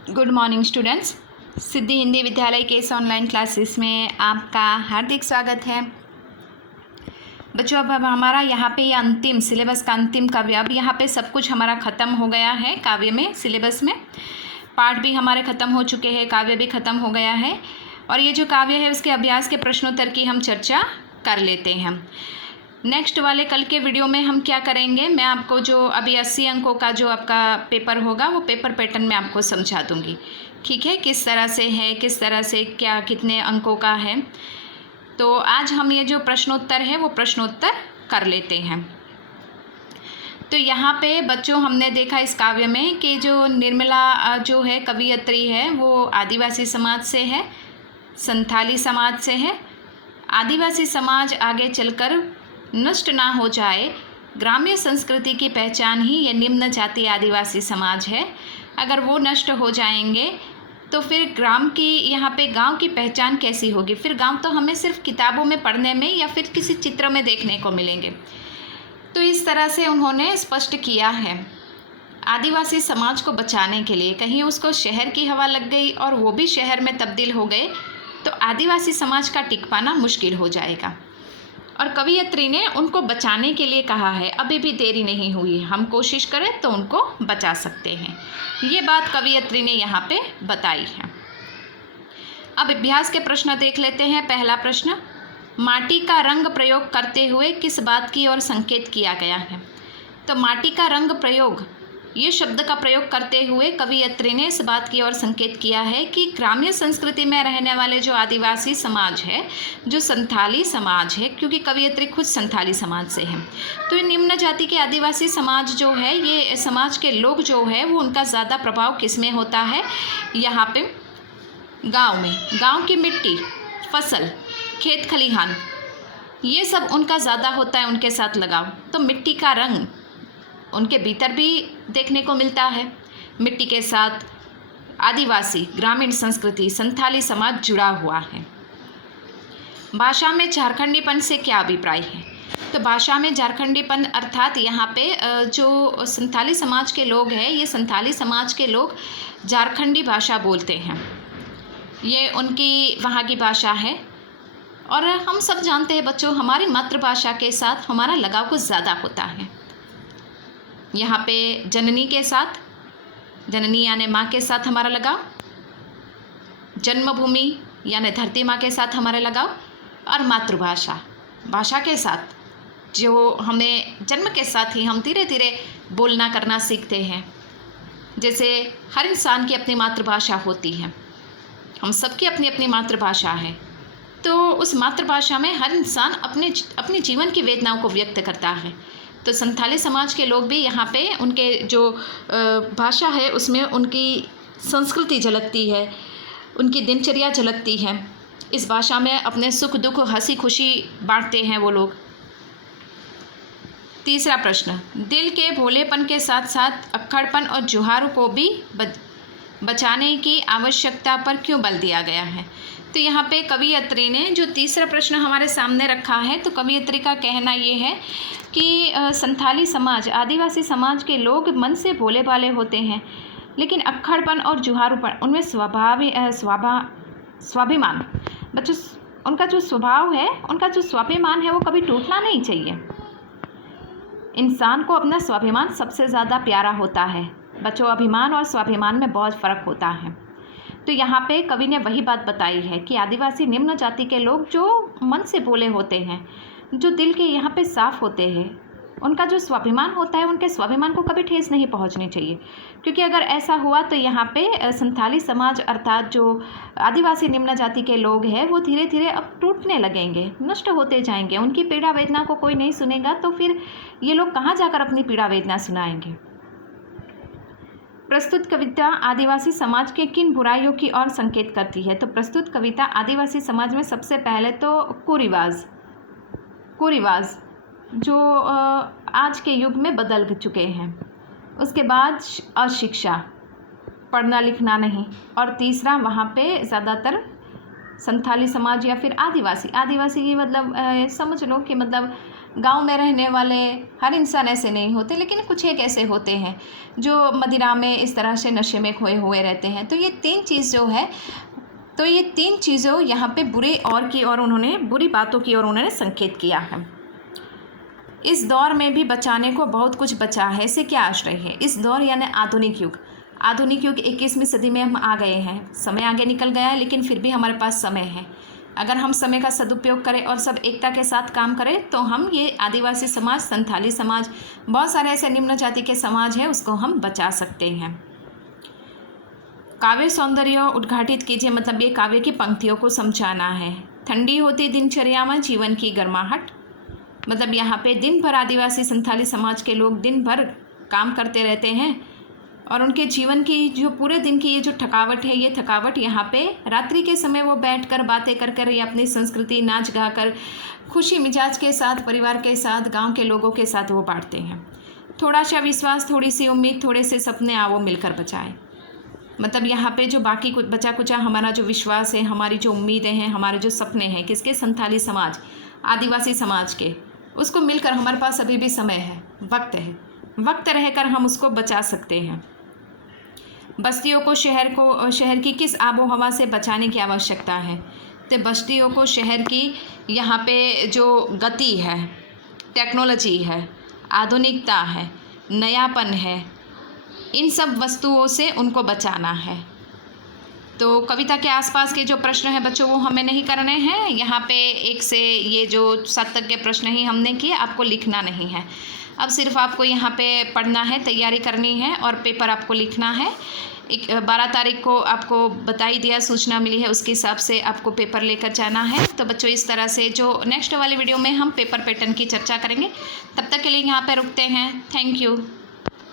Good morning students. Siddhi Hindi Vidyalaya के इस online classes में आपका हार्दिक स्वागत है। बच्चों, अब हमारा यहाँ पे ये अंतिम सिलेबस का अंतिम काव्य, अब यहाँ पे सब कुछ हमारा ख़त्म हो गया है। काव्य में सिलेबस में पाठ भी हमारे ख़त्म हो चुके हैं, काव्य भी ख़त्म हो गया है। और ये जो काव्य है उसके अभ्यास के प्रश्नोत्तर की हम चर्चा कर लेते हैं। नेक्स्ट वाले कल के वीडियो में हम क्या करेंगे, मैं आपको जो अभी 80 अंकों का जो आपका पेपर होगा वो पेपर पैटर्न में आपको समझा दूंगी। ठीक है, किस तरह से है, किस तरह से क्या कितने अंकों का है। तो आज हम ये जो प्रश्नोत्तर है वो प्रश्नोत्तर कर लेते हैं। तो यहाँ पे बच्चों हमने देखा इस काव्य में कि जो निर्मला जो है कवियत्री है वो आदिवासी समाज से है, संथाली समाज से है। आदिवासी समाज आगे चलकर नष्ट ना हो जाए, ग्रामीण संस्कृति की पहचान ही ये निम्न जाति आदिवासी समाज है। अगर वो नष्ट हो जाएंगे तो फिर ग्राम की यहाँ पे गांव की पहचान कैसी होगी। फिर गांव तो हमें सिर्फ किताबों में पढ़ने में या फिर किसी चित्र में देखने को मिलेंगे। तो इस तरह से उन्होंने स्पष्ट किया है। आदिवासी समाज को बचाने के लिए कहीं उसको शहर की हवा लग गई और वो भी शहर में तब्दील हो गए तो आदिवासी समाज का टिक पाना मुश्किल हो जाएगा। और कवियत्री ने उनको बचाने के लिए कहा है, अभी भी देरी नहीं हुई, हम कोशिश करें तो उनको बचा सकते हैं। ये बात कवियत्री ने यहाँ पे बताई है। अब अभ्यास के प्रश्न देख लेते हैं। पहला प्रश्न, माटी का रंग प्रयोग करते हुए किस बात की ओर संकेत किया गया है। तो माटी का रंग प्रयोग, ये शब्द का प्रयोग करते हुए कवियत्री ने इस बात की ओर संकेत किया है कि ग्रामीण संस्कृति में रहने वाले जो आदिवासी समाज है, जो संथाली समाज है, क्योंकि कवियत्री खुद संथाली समाज से है, तो ये निम्न जाति के आदिवासी समाज जो है, ये समाज के लोग जो है वो उनका ज़्यादा प्रभाव किस में होता है, यहाँ पे गाँव में। गाँव की मिट्टी, फसल, खेत खलिहान, ये सब उनका ज़्यादा होता है, उनके साथ लगाव। तो मिट्टी का रंग उनके भीतर भी देखने को मिलता है। मिट्टी के साथ आदिवासी ग्रामीण संस्कृति संथाली समाज जुड़ा हुआ है। भाषा में झारखंडीपन से क्या अभिप्राय है। तो भाषा में झारखंडीपन अर्थात यहाँ पे जो संथाली समाज के लोग हैं, ये संथाली समाज के लोग झारखंडी भाषा बोलते हैं। ये उनकी वहाँ की भाषा है। और हम सब जानते हैं बच्चों, हमारी मातृभाषा के साथ हमारा लगाव कुछ ज़्यादा होता है। यहाँ पे जननी के साथ, जननी यानी माँ के साथ हमारा लगाव, जन्मभूमि यानी धरती माँ के साथ हमारा लगाव, और मातृभाषा भाषा के साथ जो हमें जन्म के साथ ही हम धीरे धीरे बोलना करना सीखते हैं। जैसे हर इंसान की अपनी मातृभाषा होती है, हम सबकी अपनी अपनी मातृभाषा है। तो उस मातृभाषा में हर इंसान अपने जीवन की वेदनाओं को व्यक्त करता है। तो संथाली समाज के लोग भी यहाँ पे उनके जो भाषा है उसमें उनकी संस्कृति झलकती है, उनकी दिनचर्या झलकती है। इस भाषा में अपने सुख दुख हंसी खुशी बांटते हैं वो लोग। तीसरा प्रश्न, दिल के भोलेपन के साथ साथ अक्खड़पन और जुहारू को भी बचाने की आवश्यकता पर क्यों बल दिया गया है। तो यहाँ पे कवियत्री ने जो तीसरा प्रश्न हमारे सामने रखा है, तो कवियत्री का कहना ये है कि संथाली समाज आदिवासी समाज के लोग मन से भोले भाले होते हैं, लेकिन अक्खड़पन और जुहारूपन उनमें स्वाभिमान, बच्चों उनका जो स्वभाव है, उनका जो स्वाभिमान है वो कभी टूटना नहीं चाहिए। इंसान को अपना स्वाभिमान सबसे ज़्यादा प्यारा होता है। बच्चों, अभिमान और स्वाभिमान में बहुत फ़र्क होता है। तो यहाँ पे कवि ने वही बात बताई है कि आदिवासी निम्न जाति के लोग जो मन से भोले होते हैं, जो दिल के यहाँ पे साफ होते हैं, उनका जो स्वाभिमान होता है, उनके स्वाभिमान को कभी ठेस नहीं पहुँचनी चाहिए। क्योंकि अगर ऐसा हुआ तो यहाँ पे संथाली समाज अर्थात जो आदिवासी निम्न जाति के लोग हैं वो धीरे धीरे अब टूटने लगेंगे, नष्ट होते जाएंगे। उनकी पीड़ा वेदना को कोई नहीं सुनेगा तो फिर ये लोग कहाँ जाकर अपनी पीड़ा वेदना सुनाएंगे। प्रस्तुत कविता आदिवासी समाज के किन बुराइयों की ओर संकेत करती है। तो प्रस्तुत कविता आदिवासी समाज में सबसे पहले तो कुरिवाज जो आज के युग में बदल चुके हैं, उसके बाद अशिक्षा, पढ़ना लिखना नहीं, और तीसरा वहाँ पे ज़्यादातर संथाली समाज या फिर आदिवासी की मतलब समझ लो कि मतलब गांव में रहने वाले हर इंसान ऐसे नहीं होते, लेकिन कुछ एक ऐसे होते हैं जो मदिरा में इस तरह से नशे में खोए हुए रहते हैं। तो ये तीन चीज़ों यहाँ पे बुरे और उन्होंने बुरी बातों की ओर उन्होंने संकेत किया है। इस दौर में भी बचाने को बहुत कुछ बचा है, इससे क्या आश्रय है। इस दौर यानी आधुनिक युग 21वीं सदी में हम आ गए हैं। समय आगे निकल गया है, लेकिन फिर भी हमारे पास समय है। अगर हम समय का सदुपयोग करें और सब एकता के साथ काम करें तो हम ये आदिवासी समाज, संथाली समाज, बहुत सारे ऐसे निम्न जाति के समाज हैं, उसको हम बचा सकते हैं। काव्य सौंदर्य उद्घाटित कीजिए, मतलब ये काव्य की पंक्तियों को समझाना है। ठंडी होती दिनचर्या में जीवन की गर्माहट, मतलब यहाँ पे दिन भर आदिवासी संथाली समाज के लोग दिन भर काम करते रहते हैं और उनके जीवन की जो पूरे दिन की ये जो थकावट है, ये थकावट यहाँ पे रात्रि के समय वो बैठकर बातें कर कर या अपनी संस्कृति नाच गा कर खुशी मिजाज के साथ परिवार के साथ गांव के लोगों के साथ वो बांटते हैं। थोड़ा सा विश्वास, थोड़ी सी उम्मीद, थोड़े से सपने आओ मिलकर बचाएं। मतलब यहाँ पे जो बाकी कुछ बचा कुचा हमारा जो विश्वास है, हमारी जो उम्मीदें हैं, हमारे जो सपने हैं, किसके, संथाली समाज, आदिवासी समाज के, उसको मिलकर हमारे पास अभी भी समय है, वक्त रहकर हम उसको बचा सकते हैं। बस्तियों को शहर की किस आबो हवा से बचाने की आवश्यकता है। तो बस्तियों को शहर की यहाँ पे जो गति है, टेक्नोलॉजी है, आधुनिकता है, नयापन है, इन सब वस्तुओं से उनको बचाना है। तो कविता के आसपास के जो प्रश्न हैं बच्चों वो हमें नहीं करने हैं। यहाँ पे 1 से ये जो 7 तक के प्रश्न ही हमने किए, आपको लिखना नहीं है। अब सिर्फ आपको यहाँ पे पढ़ना है, तैयारी करनी है और पेपर आपको लिखना है। 12 तारीख को आपको बताई दिया, सूचना मिली है, उसके हिसाब से आपको पेपर लेकर जाना है। तो बच्चों इस तरह से जो नेक्स्ट वाले वीडियो में हम पेपर पैटर्न की चर्चा करेंगे, तब तक के लिए यहाँ पे रुकते हैं। Thank you.